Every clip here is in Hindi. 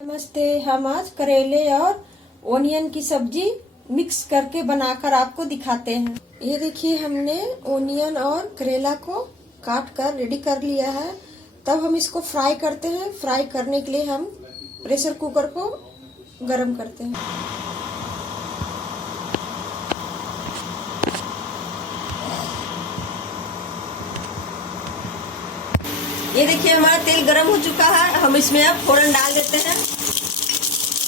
नमस्ते। हम आज करेले और ओनियन की सब्जी मिक्स करके बनाकर आपको दिखाते हैं। ये देखिए, हमने ओनियन और करेला को काट कर रेडी कर लिया है। तब हम इसको फ्राई करते हैं। फ्राई करने के लिए हम प्रेशर कुकर को गरम करते हैं। ये देखिए, हमारा तेल गरम हो चुका है। हम इसमें अब फोड़न डाल देते हैं।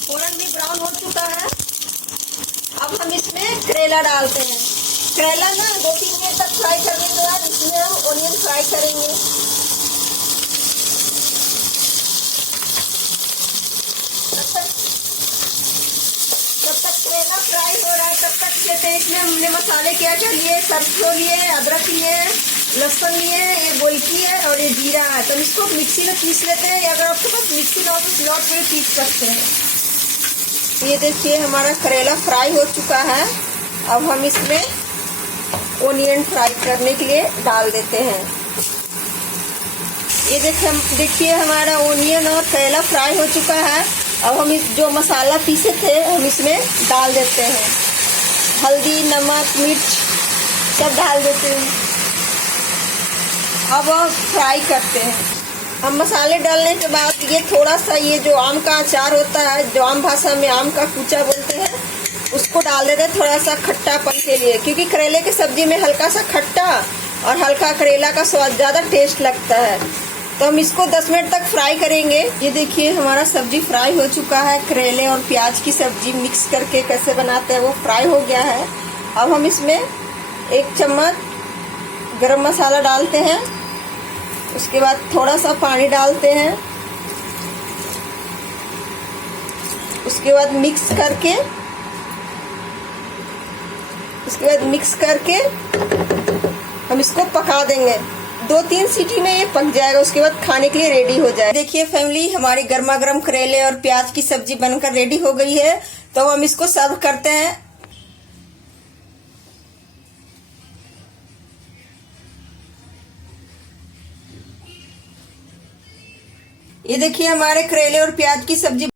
फोड़न भी ब्राउन हो चुका है। अब हम इसमें करेला डालते हैं। करेला ना 2-3 मिनट तक फ्राई करने के बाद इसमें हम ओनियन फ्राई करेंगे। जब तक करेला फ्राई हो रहा है तब तक कहते हैं इसमें हमने मसाले क्या क्या लिए, सरसों लिए, अदरक लिए, लहसुन लिए, ये गोलकी है और ये जीरा है। तो इसको मिक्सी में पीस लेते हैं। अगर आपके पास मिक्सी ना हो तो स्लॉट में पीस सकते हैं। ये देखिए, हमारा करेला फ्राई हो चुका है। अब हम इसमें ओनियन फ्राई करने के लिए डाल देते हैं। ये देखिए हमारा ओनियन और करेला फ्राई हो चुका है। अब हम इस जो मसाला पीसे थे हम इसमें डाल देते हैं। हल्दी, नमक, मिर्च सब डाल देते हैं। अब फ्राई करते हैं। हम मसाले डालने के बाद ये थोड़ा सा ये जो आम का अचार होता है, जो आम भाषा में आम का कूचा बोलते हैं, उसको डाल देते हैं थोड़ा सा खट्टापन के लिए। क्योंकि करेले की सब्जी में हल्का सा खट्टा और हल्का करेला का स्वाद ज्यादा टेस्ट लगता है। तो हम इसको 10 मिनट तक फ्राई करेंगे। ये देखिए, हमारा सब्जी फ्राई हो चुका है। करेले और प्याज की सब्जी मिक्स करके कैसे बनाते हैं वो फ्राई हो गया है। अब हम इसमें 1 चम्मच गरम मसाला डालते हैं। उसके बाद थोड़ा सा पानी डालते हैं। उसके बाद मिक्स करके हम इसको पका देंगे। 2-3 सीटी में ये पक जाएगा। उसके बाद खाने के लिए रेडी हो जाए। देखिए फैमिली, हमारी गर्मा गर्म करेले और प्याज की सब्जी बनकर रेडी हो गई है। तो हम इसको सर्व करते हैं। ये देखिए, हमारे करेले और प्याज की सब्जी